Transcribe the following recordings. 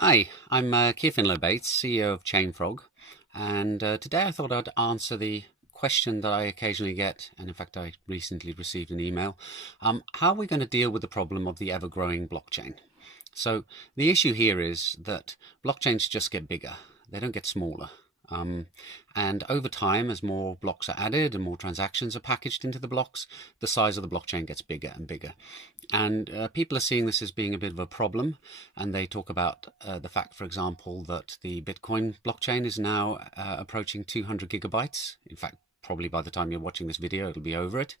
Hi, I'm Keir Finlow-Bates, CEO of Chainfrog, and today I thought I'd answer the question that I occasionally get, and in fact I recently received an email. How are we going to deal with the problem of the ever-growing blockchain? So the issue here is that blockchains just get bigger, they don't get smaller. And over time, as more blocks are added and more transactions are packaged into the blocks, the size of the blockchain gets bigger and bigger. And people are seeing this as being a bit of a problem. And they talk about the fact, for example, that the Bitcoin blockchain is now approaching 200 gigabytes. In fact, probably by the time you're watching this video, it'll be over it.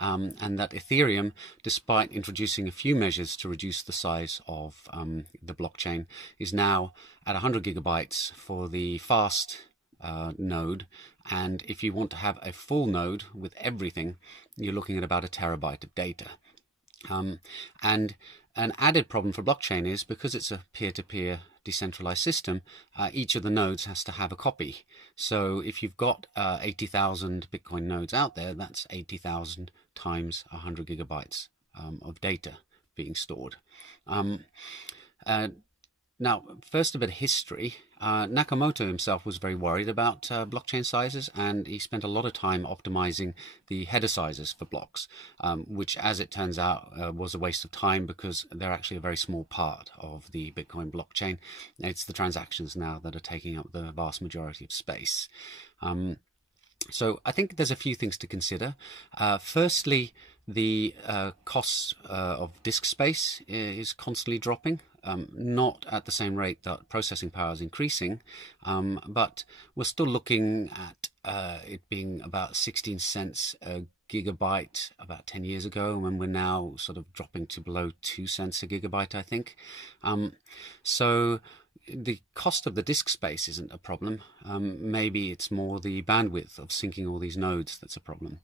And that Ethereum, despite introducing a few measures to reduce the size of the blockchain, is now at 100 gigabytes for the fast node. And if you want to have a full node with everything, you're looking at about a terabyte of data. And an added problem for blockchain is because it's a peer-to-peer decentralized system, each of the nodes has to have a copy. So if you've got 80,000 Bitcoin nodes out there, that's 80,000 times 100 gigabytes of data being stored. Now, first a bit of history. Nakamoto himself was very worried about blockchain sizes, and he spent a lot of time optimizing the header sizes for blocks, which, as it turns out, was a waste of time because they're actually a very small part of the Bitcoin blockchain. It's the transactions now that are taking up the vast majority of space. So I think there's a few things to consider. Firstly, the cost of disk space is constantly dropping. Not at the same rate that processing power is increasing, but we're still looking at it being about 16 cents a gigabyte about 10 years ago, and we're now sort of dropping to below 2 cents a gigabyte, I think. So the cost of the disk space isn't a problem. Maybe it's more the bandwidth of syncing all these nodes that's a problem.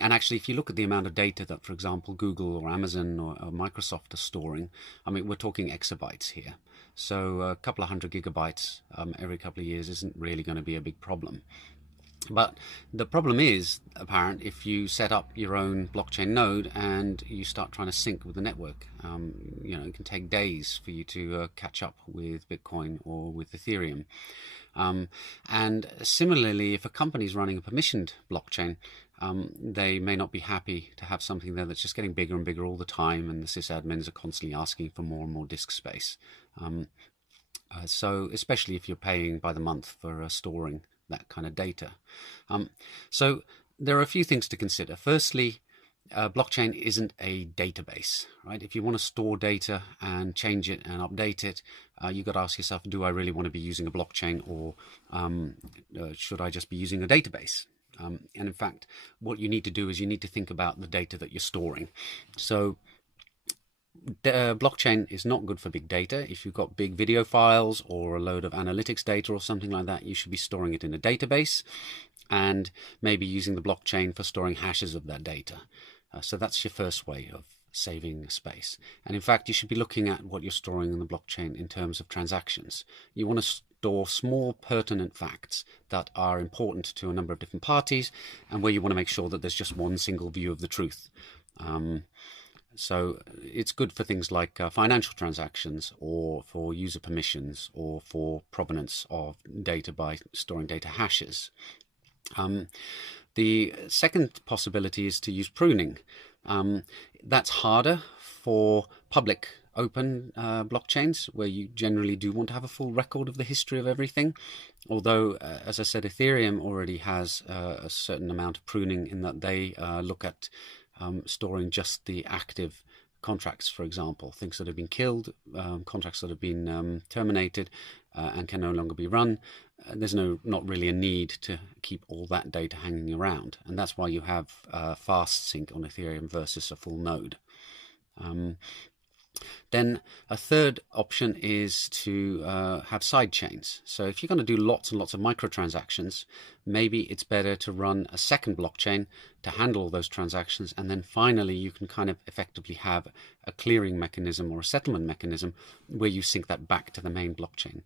And actually, if you look at the amount of data that, for example, Google or Amazon or Microsoft are storing, I mean, we're talking exabytes here. So a couple of hundred gigabytes every couple of years isn't really going to be a big problem. But the problem is apparent if you set up your own blockchain node and you start trying to sync with the network. It can take days for you to catch up with Bitcoin or with Ethereum. And similarly, if a company is running a permissioned blockchain, they may not be happy to have something there that's just getting bigger and bigger all the time, and the sysadmins are constantly asking for more and more disk space. So especially if you're paying by the month for storing that kind of data. So there are a few things to consider. Firstly, blockchain isn't a database, right? If you want to store data and change it and update it, you've got to ask yourself, do I really want to be using a blockchain, or should I just be using a database? And in fact, what you need to do is you need to think about the data that you're storing. So blockchain is not good for big data. If you've got big video files or a load of analytics data or something like that, you should be storing it in a database and maybe using the blockchain for storing hashes of that data. So that's your first way of saving space. And in fact, you should be looking at what you're storing in the blockchain in terms of transactions. You want to store small pertinent facts that are important to a number of different parties, and where you want to make sure that there's just one single view of the truth. So it's good for things like financial transactions, or for user permissions, or for provenance of data by storing data hashes. The second possibility is to use pruning. That's harder for public open blockchains, where you generally do want to have a full record of the history of everything. Although, as I said, Ethereum already has a certain amount of pruning in that they look at storing just the active contracts, for example, things that have been killed, contracts that have been terminated and can no longer be run. There's not really a need to keep all that data hanging around, and that's why you have fast sync on Ethereum versus a full node. Then a third option is to have side chains. So if you're going to do lots and lots of microtransactions, maybe it's better to run a second blockchain to handle all those transactions, and then finally you can kind of effectively have a clearing mechanism or a settlement mechanism where you sync that back to the main blockchain.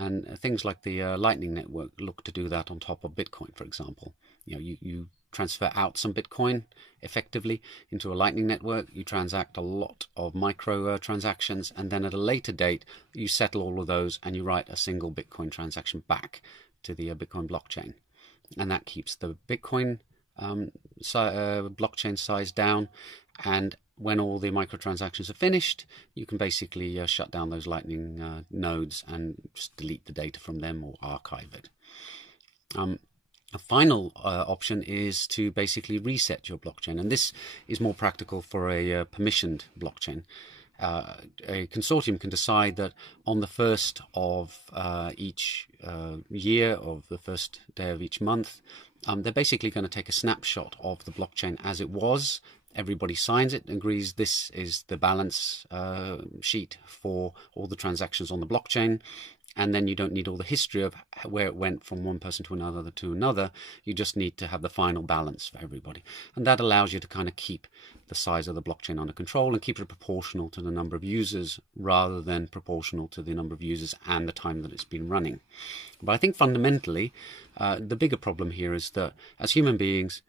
And things like the Lightning Network look to do that on top of Bitcoin, for example. You transfer out some Bitcoin effectively into a Lightning network. You transact a lot of micro transactions, and then at a later date, you settle all of those and you write a single Bitcoin transaction back to the Bitcoin blockchain. And that keeps the Bitcoin blockchain size down. And when all the microtransactions are finished, you can basically shut down those Lightning nodes and just delete the data from them or archive it. A final option is to basically reset your blockchain, and this is more practical for a permissioned blockchain. A consortium can decide that on the first of each year, of the first day of each month, they're basically going to take a snapshot of the blockchain as it was. Everybody signs it, agrees this is the balance sheet for all the transactions on the blockchain. And then you don't need all the history of where it went from one person to another. You just need to have the final balance for everybody. And that allows you to kind of keep the size of the blockchain under control and keep it proportional to the number of users rather than proportional to the number of users and the time that it's been running. But I think fundamentally, the bigger problem here is that as human beings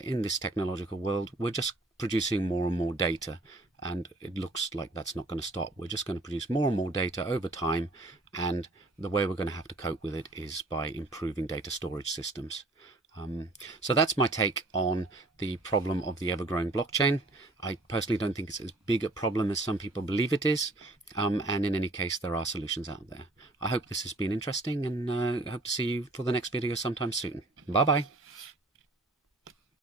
in this technological world, we're just producing more and more data. And it looks like that's not going to stop. We're just going to produce more and more data over time, and the way we're going to have to cope with it is by improving data storage systems. So that's my take on the problem of the ever-growing blockchain. I personally don't think it's as big a problem as some people believe it is, and in any case, there are solutions out there. I hope this has been interesting, and I hope to see you for the next video sometime soon. Bye-bye.